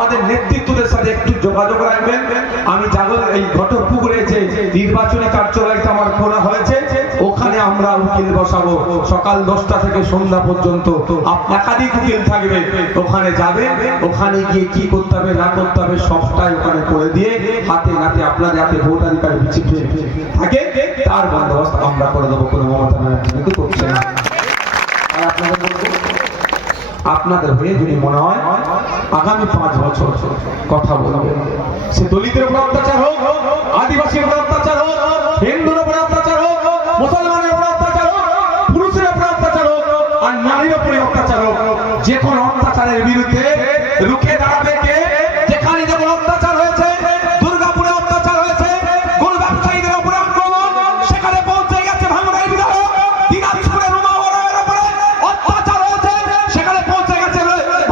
আমাদের নেতৃত্বদের সাথে একটু যোগাযোগ রাখবেন। আমি জাগল এই ঘটকপুকুরে যে নির্বাচনী কার্যালয়টা আমার খোলা হয়েছে, ওখানে আমরা উকিল বসাবো সকাল 10টা থেকে সন্ধ্যা পর্যন্ত। একাধিক উকিল থাকবে, ওখানে যাবে, ওখানে গিয়ে কি করতে হবে না করতে হবে সবটাই ওখানে করে দিয়ে হাতে নাতে আপনাদের হাতে ভোটাধিকার বিচিত্রে থাকে, তার বন্দোবস্ত আমরা করে দেবো। কোনো মমতা ব্যানার্জি কিন্তু করছে না। আর আপনাদের বলবো, আপনাদের হয়ে যদি মনে হয় আগামী 5 বছর কথা বলবে, সে দলিতের উপর অত্যাচার হোক, আদিবাসীর উপর অত্যাচার হোক, হিন্দুর উপর অত্যাচার হোক, মুসলমানের উপর অত্যাচার হোক, পুরুষের উপর অত্যাচার হোক, আর নারীর উপরে অত্যাচার হোক, যে কোনো অত্যাচারের বিরুদ্ধে রুখে দাঁড়াবে কে? যেখানে যেমন অত্যাচার হয়েছে, দুর্গাপুরে অত্যাচার হয়েছে, গোল ব্যবসায়ীদের উপরে আক্রমণ, সেখানে পৌঁছে গেছে ভাঙড়ের বিধায়ক। দিনাজপুরে রুমা ওরামের উপরে অত্যাচার হয়েছে, সেখানে পৌঁছে গেছে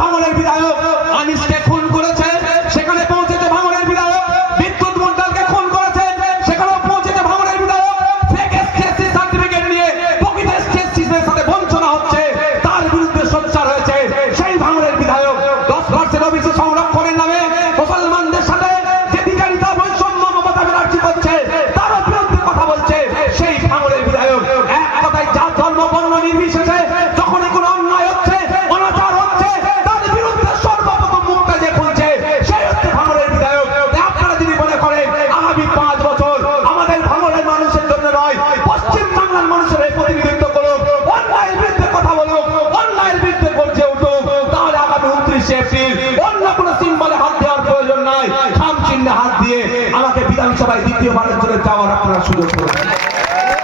ভাঙড়ের বিধায়ক। আনিসকে খুন করেছে, সেখানে পৌঁছেছে ভাঙড়ের বিধায়ক। বিদ্যুৎ মন্ডলকে খুন করেছে, সেখানেও পৌঁছেছে ভাঙড়ের বিধায়ক। ফেক এসটিএসসি সার্টিফিকেট নিয়ে প্রকৃত এসটিএসসিদের সাথে বঞ্চনা হচ্ছে, তার বিরুদ্ধে সোচ্চার হয়েছে সেই ভাঙড়ের বিধায়ক। 10% ওবিসি সংরক্ষণের নামে মুসলমানদের সাথে যে দ্বিচারিতা বৈষম্য মমতা ব্যানার্জি করছে, তার বিরুদ্ধে কথা বলছে সেই ভাঙড়ের বিধায়ক। এক কথায় জাত ধর্ম বর্ণ নির্বিশেষে যখনই কোনো অন্যায় হচ্ছে, অনাচার হচ্ছে, তার বিরুদ্ধে সর্বপ্রথম মুখটা যে খুলছে সেই হচ্ছে ভাঙড়ের বিধায়ক। আপনারা যদি মনে করেন আগামী 5 বছর আমাদের ভাঙড়ের মানুষের জন্য নয়, পশ্চিম বাংলার মানুষের এই প্রতিনিধিত্ব করুক, অন্যায়ের বিরুদ্ধে কথা বলুক, অন্যায়ের বিরুদ্ধে গর্জে উঠুক, তাহলে আগামী 29শে এপ্রিল অন্য কোনো সিম্বলে হাত দেওয়ার প্রয়োজন নাই, খাম চিহ্নে হাত দিয়ে আমাকে বিধানসভায় দ্বিতীয়বারের জন্য যাওয়ার আপনারা সুযোগ করবেন।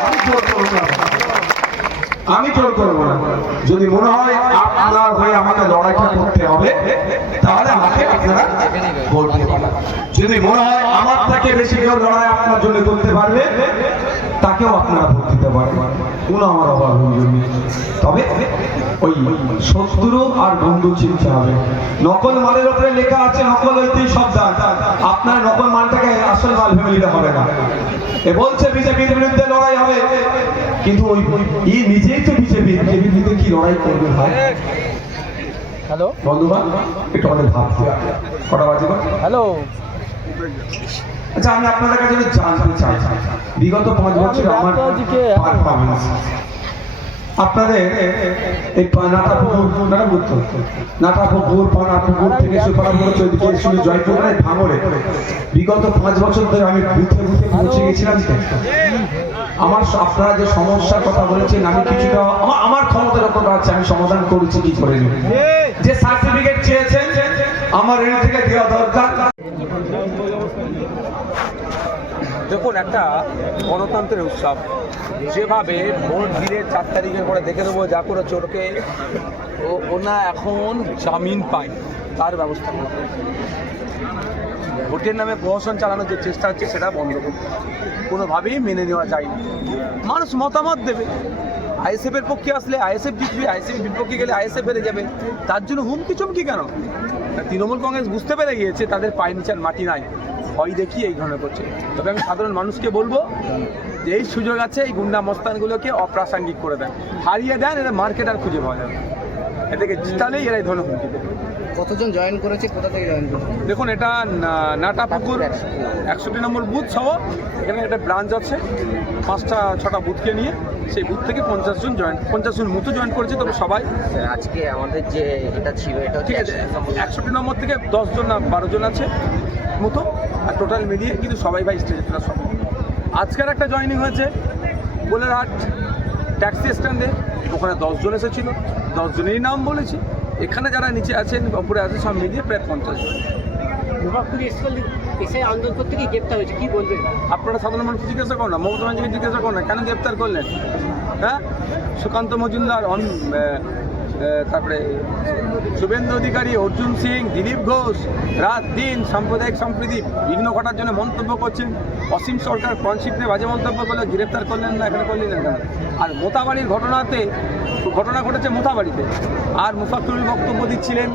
আমি জোর করব না, আমি জোর করব না। যদি মনে হয় আপনার হয়ে আমাকে লড়াইটা করতে হবে, তাহলে আমাকে আপনারা ভোট দেবেন। যদি মনে হয় আমার থেকে বেশি কেউ লড়াই আপনার জন্য করতে পারবে, তাকেও আপনারা ভোট দিতে পারবেন, কোনো আমার অভাব নেই। তবে ওই শত্রু আর বন্ধু চিনতে হবে। নকল মালের উপরে লেখা আছে নকল হইতেই সব দান, আপনার নকল মালটাকে আসল মাল ভেবে নিতে হবে না। এ বলছে বিজেপির বিরুদ্ধে লড়াই হবে, কিন্তু ওই নিজেই তো বিজেপির বিরুদ্ধে কি লড়াই করবে ভাই? হ্যালো বন্ধুবান, একটু আমাদের ভাবতে হবে। কটা বাজে? হ্যালো। আচ্ছা, আমি আপনাদের কাছে জানতে চাই বিগত 5 বছর আমার পারফরমেন্স, আপনাদের এই নাটাপুকুর পানাপুকুর থেকে সুপারাপুর চৌদিকে শুনে জয়পুরে ভাঙড়ে বিগত 5 বছর ধরে আমি বুথে বুথে পৌঁছে গেছিলাম। আপনারা যে সমস্যার কথা বলেছেন, আমি কিছুটা আমার ক্ষমতার উপর আছে, আমি সমাধান করেছি কি করে। যে সার্টিফিকেট চেয়েছেন আমার রেল থেকে দেওয়া দরকার। দেখুন, একটা গণতন্ত্রের উৎসব, যেভাবে ভোট দিলে 4 তারিখের পরে দেখে দেবো যা করে চোরকে ওনা এখন জামিন পায়, তার ব্যবস্থা করতে, ভোটের নামে প্রহসন চালানোর যে চেষ্টা হচ্ছে সেটা বন্ধ করতে কোনোভাবেই মেনে নেওয়া যায় না। মানুষ মতামত দেবে, আইএসএফের পক্ষে আসলে আইএসএফ জিতবে, আইএসএফ বিপক্ষে গেলে আইএসএফ হেরে যাবে, তার জন্য হুমকি চুমকি কেন? তৃণমূল কংগ্রেস বুঝতে পেরে গিয়েছে তাদের পায়ের নিচের মাটি নাই, ভয় দেখিয়ে এই ধরনের করছে। তবে আমি সাধারণ মানুষকে বলবো যে এই সুযোগ আছে, এই গুন্ডা মস্তানগুলোকে অপ্রাসঙ্গিক করে দেন, হারিয়ে দেন, এরা মার্কেট আর খুঁজে পাওয়া যাবে, এদেরকে জিতালেই এরা এই ধরনের হুমকি দেবে। কতজন জয়েন করেছে, কোথা থেকে জয়েন করেছে? দেখুন, এটা নাটাপুকুর 61 নম্বর বুথ সহ এখানে একটা ব্রাঞ্চ আছে, 5-6টা বুথকে নিয়ে, সেই বুথ থেকে 50 জন মতো জয়েন করেছে। তবে সবাই আজকে আমাদের যে এটা ছিল, এটা ঠিক আছে 61 নম্বর থেকে 10 জন না 12 জন আছে মতো, আর টোটাল মিলিয়ে কিন্তু সবাই ভাই স্টেজে তোলা সব। আজকের একটা জয়েনিং হয়েছে কোলারহাট ট্যাক্সি স্ট্যান্ডে, ওখানে 10 জন এসেছিল, 10 জনেরই নাম বলেছি। এখানে যারা নিচে আছেন উপরে আছে সব মিলিয়ে প্রায় 50 জন। আন্দোলন করতে গিয়ে গ্রেপ্তার হয়েছে, কি বলবেন? আপনারা সাধারণ মানুষ জিজ্ঞাসা করুন না, মমতা ব্যানার্জিকে জিজ্ঞাসা করুন না কেন গ্রেপ্তার করলেন। হ্যাঁ, সুকান্ত মজুমদার, তারপরে শুভেন্দু অধিকারী, অর্জুন সিং, দিলীপ ঘোষ রাত দিন সাম্প্রদায়িক সম্প্রীতি বিঘ্ন ঘটার জন্য মন্তব্য করছেন। অসীম সরকার ফ্রন্টশিপ নিয়ে বাজে মন্তব্য করলে গ্রেপ্তার করলেন না, এখানে করলেন না কেন? আর মোথাবাড়ির ঘটনা ঘটেছে মোথাবাড়িতে, আর মুফাক্তুল বক্তব্য দিচ্ছিলেন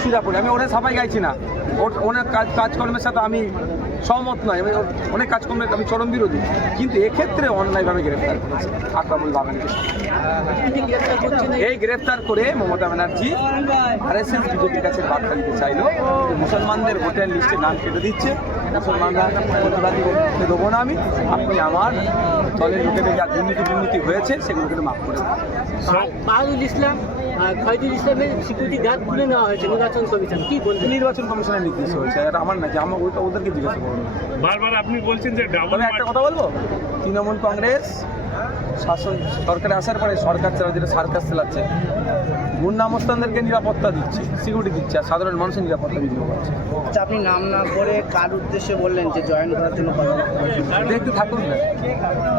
সুজাপুরে। আমি ওরা সবাই গাইছি না, অনেক কাজকর্মের সাথে আমি সহমত নয়, আমি অনেক কাজকর্মের আমি চরম বিরোধী, কিন্তু এক্ষেত্রে অন্যায়ভাবে গ্রেফতার করেছে আকরামুল বাগানকে। এই গ্রেফতার করে মমতা ব্যানার্জি RSS বিজেপির কাছে বার্তা দিতে চাইলো যে মুসলমানদের ভোটার লিস্টে নাম কেটে দিচ্ছে, মুসলমানরা ভোটাধিকার করতে দেবো না আমি, আপনি আমার দলের লোকেদের যা দুর্নীতি হয়েছে সেগুলোকে মাফ করে দেন। বাহাদুর ইসলাম খয়দুল ইসলামের সিকিউরিটি গার্ড তুলে নেওয়া হয়েছে নির্বাচন কমিশন, কি বলবেন? নির্বাচন কমিশনের নির্দেশ হয়েছে, এটা আমার না, যে আমার ওদেরকে জিজ্ঞাসা করুন। বারবার আপনি বলছেন যে ডাবল তবে একটা কথা বলবো, তৃণমূল কংগ্রেস শাসন সরকারে আসার পরে সরকার চালা যেটা সার্কাস চালাচ্ছে, গুন্ডামস্তানদেরকে নিরাপত্তা দিচ্ছে, সিকিউরিটি দিচ্ছে, আর সাধারণ মানুষের নিরাপত্তা বিঘ্ন করছে। আচ্ছা, আপনি নাম না করে কার উদ্দেশ্যে বললেন যে জয়েন করার জন্য কথা বলছেন? দেখতে থাকুন না,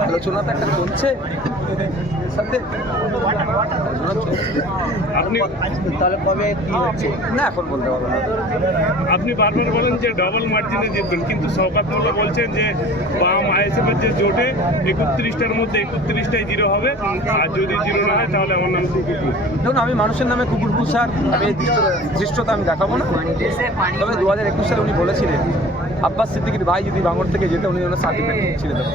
আলোচনা তো একটা চলছে সাথে, আলোচনা চলছে। আপনি তাহলে কবে কি হচ্ছে? না এখন বলতে পারবো না। আপনি বারবার বলেন যে ডাবল মার্জিনে জিতবেন, কিন্তু শওকত মোল্লা বলছেন যে বাম আইএসএফ এর যে জোটে 31টার মধ্যে 31টাই জিরো হবে, আর যদি জিরো না হয় তাহলে আমার নাম কুকুর। দেখুন, আমি মানুষের নামে কুকুর পুষার আমি এই দৃষ্টতা আমি দেখাবো না। তবে 2021 সালে উনি বলেছিলেন আব্বাস সিদ্দিকীর ভাই যদি ভাঙড় থেকে যেতে উনি ওনার সার্টিফিকেট ছেড়ে দেবো।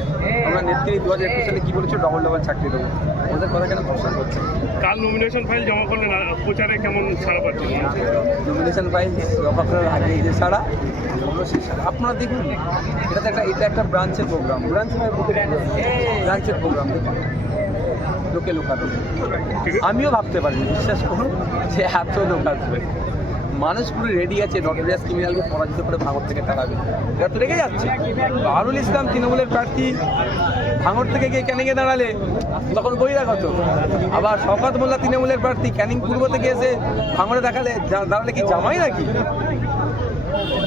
আমরা নেত্রী 2021 সালে কী বলেছিল, ডবল চাকরি দেবো, ওদের কথা কেন প্রশ্ন করছে? কাল নমিনেশন ফাইল জমা করলেন, প্রচারে কেমন সাড়া পাচ্ছেন? নমিনেশন ফাইল জমা করার আগে এই যে ছাড়া আপনারা দেখুন, এটা একটা ব্রাঞ্চের প্রোগ্রাম, ব্রাঞ্চের প্রোগ্রাম দেখুন, লোকে লোকালো। আমিও ভাবতে পারিনি, বিশ্বাস করুন, যে এত লোক আসবে। মানুষ পুরো রেডি আছে নটোরিয়াস ক্রিমিনালকে পরাজিত করে ভাঙড় থেকে তাড়াবে, এরা তো রেগে যাচ্ছে। বাহারুল ইসলাম তৃণমূলের প্রার্থী ভাঙড় থেকে গিয়ে ক্যানিংয়ে দাঁড়ালে তখন বহিরাগত, আবার শওকত মোল্লা তৃণমূলের প্রার্থী ক্যানিং পূর্ব থেকে এসে ভাঙড়ে দাঁড়ালে কি জামাই নাকি?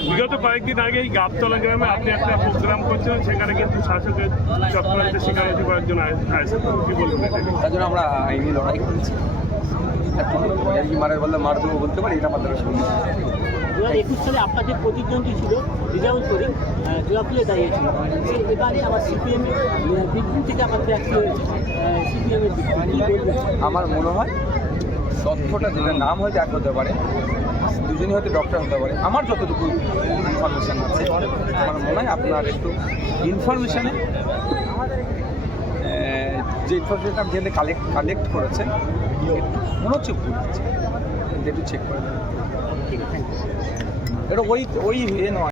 বিগত কয়েকদিন আগেই গাবতলা গ্রামে আপনি একটা প্রোগ্রাম করছিলেন, সেখানে কিন্তু শাসকের চক্রান্তের শিকার কয়েকজন আইএসএফ, কি বলবেন এটা নিয়ে? তার জন্য আমরা আইনি লড়াই করেছি। মারের বললে মার দেবো বলতে পারি, এটা আমাদের শুনবো। 2021 সালে আপনাদের প্রতিদ্বন্দ্বী ছিল রিজাউল করিম, জোয়াপুরে দাঁড়িয়েছিল। এবারে আবার সিপিএম বীরভূম থেকে আবার প্রার্থী হয়েছে সিপিএমের আমার মনে হয় তথ্যটা যেটা নাম হয়তো এক হতে পারে, দুজনই হয়তো ডক্টর হতে পারে, আমার যতটুকু ইনফরমেশান আছে আমার মনে হয় আপনার একটু ইনফরমেশানে যে ইনফরমেশনটা আপনি যেখানে কালেক্ট করেছেন মনে হচ্ছে ভুল আছে, একটু চেক করে দেবেন। এটা ওই নয়।